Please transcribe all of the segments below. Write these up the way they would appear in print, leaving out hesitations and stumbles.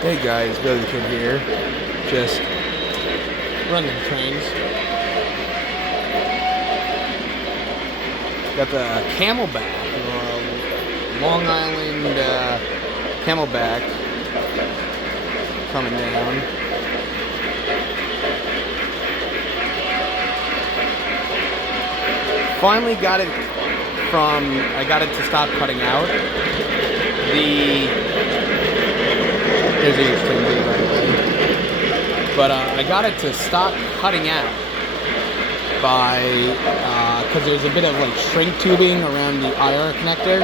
Hey guys, Billy the Kid here. Just running trains. Got the Camelback, Long Island Camelback coming down. Finally got it I got it to stop cutting out. There's the extreme V, by the way. But I got it to stop cutting out because there's a bit of like shrink tubing around the IR connector.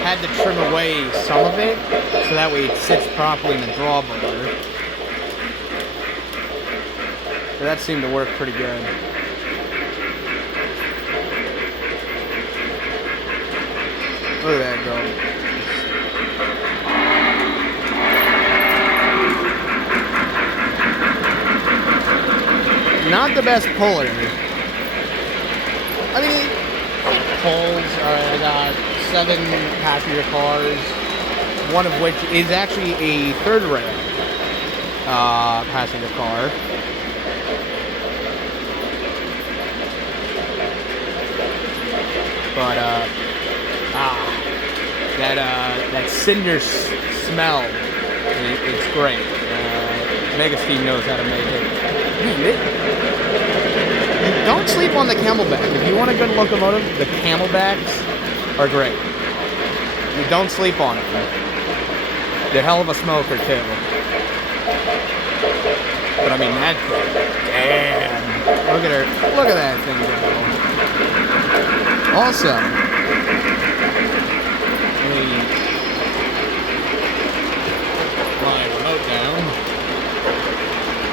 Had to trim away some of it so that way it sits properly in the drawbar. But that seemed to work pretty good. Look at that go. Not the best puller. I mean, it pulls. Alright, I got 7 passenger cars, one of which is actually a third rail passenger car. But that cinder smell, it's great. Mega Steve knows how to make it. Don't sleep on the Camelback. If you want a good locomotive, the Camelbacks are great. You don't sleep on them. They're a hell of a smoker too. But I mean that thing, damn. Look at her. Look at that thing go. Also, let me my remote down.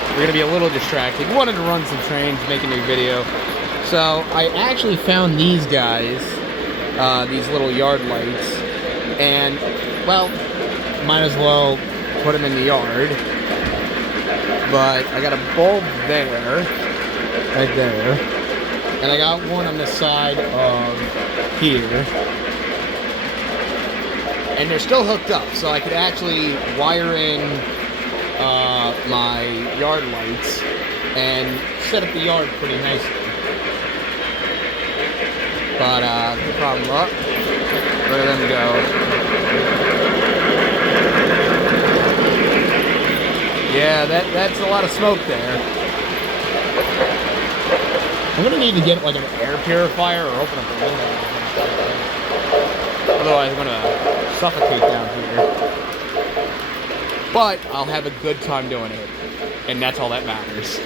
We're going to be a little distracted. Wanted to run some trains, make a new video. So I actually found these guys, these little yard lights, and well, might as well put them in the yard. But I got a bulb there, right there, and I got one on the side of here. And they're still hooked up, so I could actually wire in my yard lights and set up the yard pretty nicely. But the problem, look at them go. Yeah, that's a lot of smoke there. I'm gonna need to get like an air purifier or open up the window. Otherwise I'm gonna suffocate down here. But I'll have a good time doing it, and that's all that matters.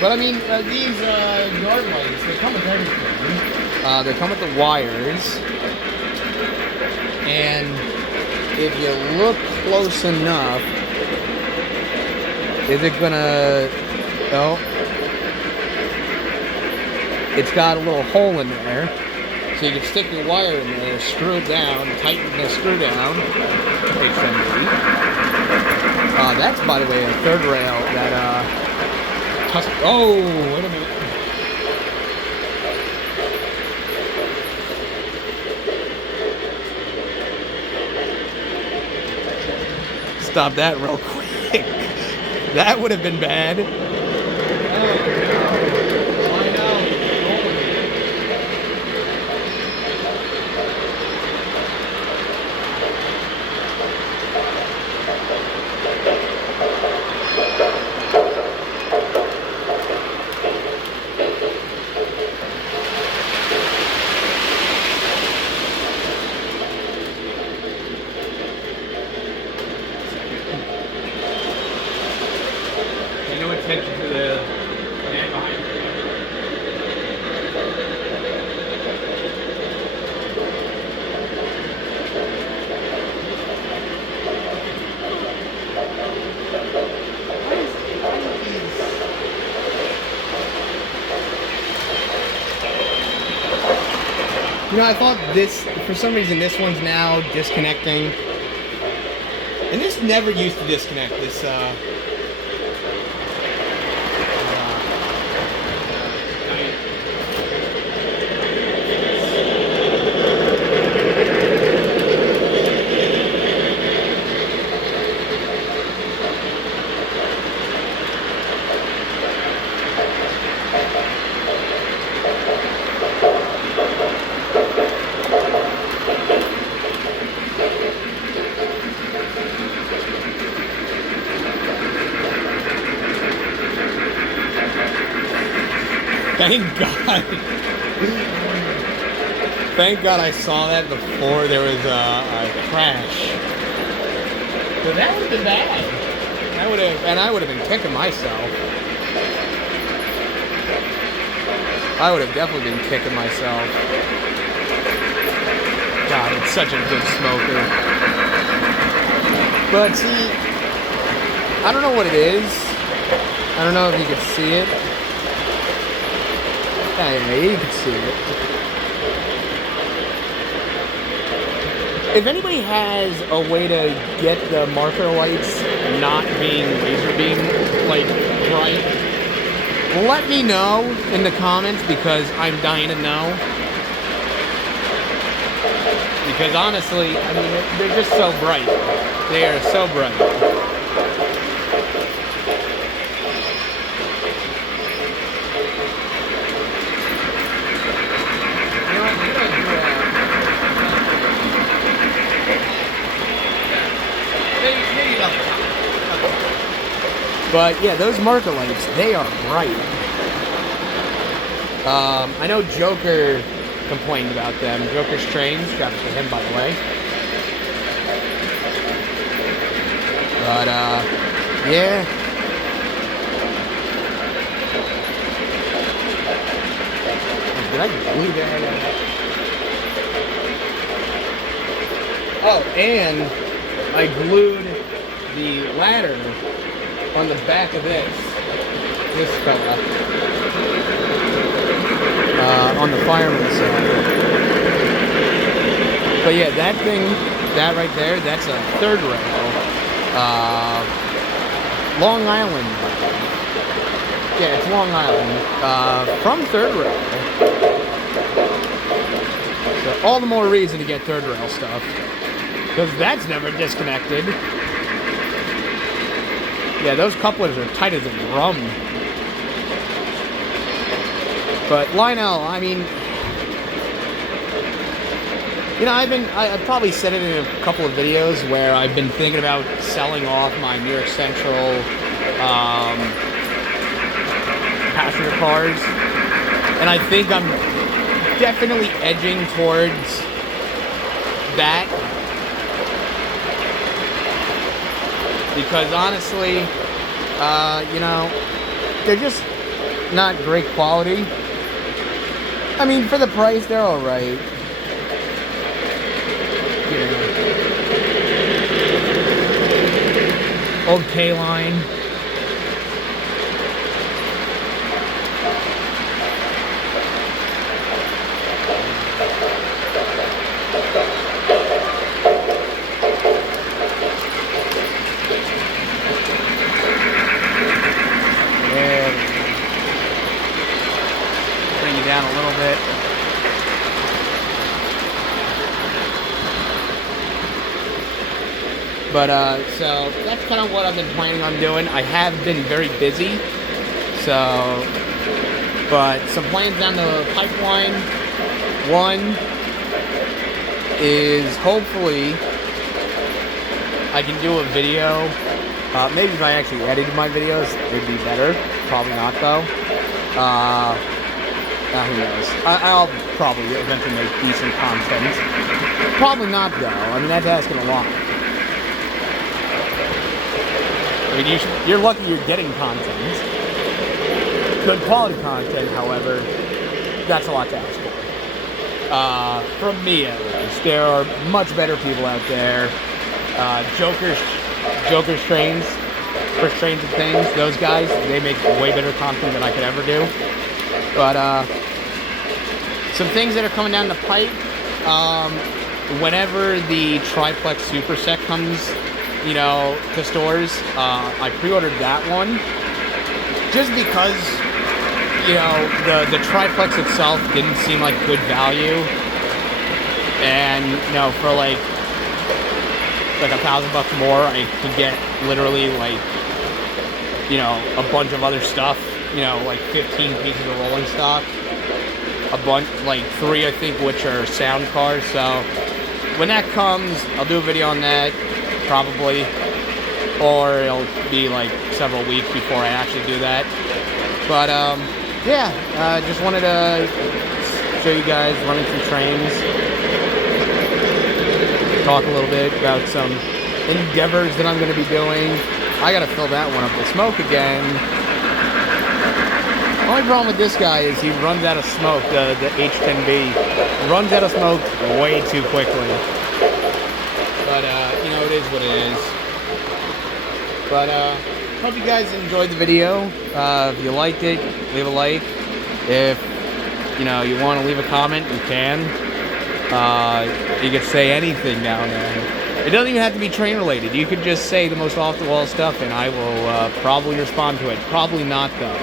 But I mean, these yard lights, they come with everything. They come with the wires, and if you look close enough, is it gonna? Oh, it's got a little hole in there. So you can stick your wire in there, screw it down, tighten the screw down, HMD. That's, by the way, a third rail that, oh, wait a minute. Stop that real quick. That would have been bad. Attention to the man behind you. You know, I thought this, for some reason, this one's now disconnecting. And this never used to disconnect, this, Thank God. Thank God I saw that before there was a crash. So that would have been bad. I would have been kicking myself. I would have definitely been kicking myself. God, it's such a good smoker. But see, I don't know what it is. I don't know if you can see it. Yeah, you can see it. If anybody has a way to get the marker lights not being laser beam, like, bright, let me know in the comments, because I'm dying to know. Because honestly, I mean, they're just so bright. They are so bright. But yeah, those marker lights, they are bright. I know Joker complained about them. Joker's trains, shout out to him, by the way. But yeah. Did I glue that? Oh, and I glued the ladder on the back of this fella, on the fireman's side. But yeah, that thing, that right there, that's a third rail. Long Island. Yeah, it's Long Island. From third rail. So all the more reason to get third rail stuff, because that's never disconnected. Yeah, those couplers are tight as a drum. But Lionel, I mean, you know, I've probably said it in a couple of videos where I've been thinking about selling off my New York Central passenger cars, and I think I'm definitely edging towards that. Because honestly, you know, they're just not great quality. I mean, for the price, they're alright. Yeah. Old K-line. Down a little bit. But so that's kind of what I've been planning on doing. I have been very busy, so, but some plans down the pipeline. One is hopefully I can do a video. Maybe if I actually edited my videos, it'd be better. Probably not though. Who knows? I'll probably eventually make decent content. Probably not, though. I mean, that's asking a lot. I mean, you're lucky you're getting content. Good quality content, however, that's a lot to ask for. From me, at least. There are much better people out there. Joker's trains, First Trains and things. Those guys, they make way better content than I could ever do. But, some things that are coming down the pipe, whenever the triplex super set comes, you know, to stores, I pre-ordered that one, just because, you know, the triplex itself didn't seem like good value, and, you know, for like $1,000 more, I could get literally, like, you know, a bunch of other stuff, you know, like 15 pieces of rolling stock. A bunch, like 3, I think, which are sound cars. So when that comes, I'll do a video on that, probably, or it'll be like several weeks before I actually do that. But yeah, just wanted to show you guys running some trains. Talk a little bit about some endeavors that I'm going to be doing. I got to fill that one up with smoke again. The only problem with this guy is he runs out of smoke. The H10B runs out of smoke way too quickly. But, you know, it is what it is. But, hope you guys enjoyed the video. If you liked it, leave a like. If, you know, you want to leave a comment, you can. You could say anything down there. It doesn't even have to be train related. You could just say the most off-the-wall stuff and I will probably respond to it. Probably not, though.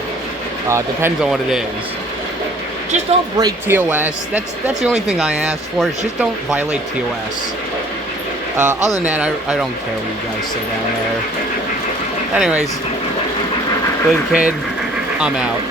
Depends on what it is. Just don't break TOS. That's the only thing I ask for, is just don't violate TOS. Other than that, I don't care what you guys say down there. Anyways, Billy the Kid, I'm out.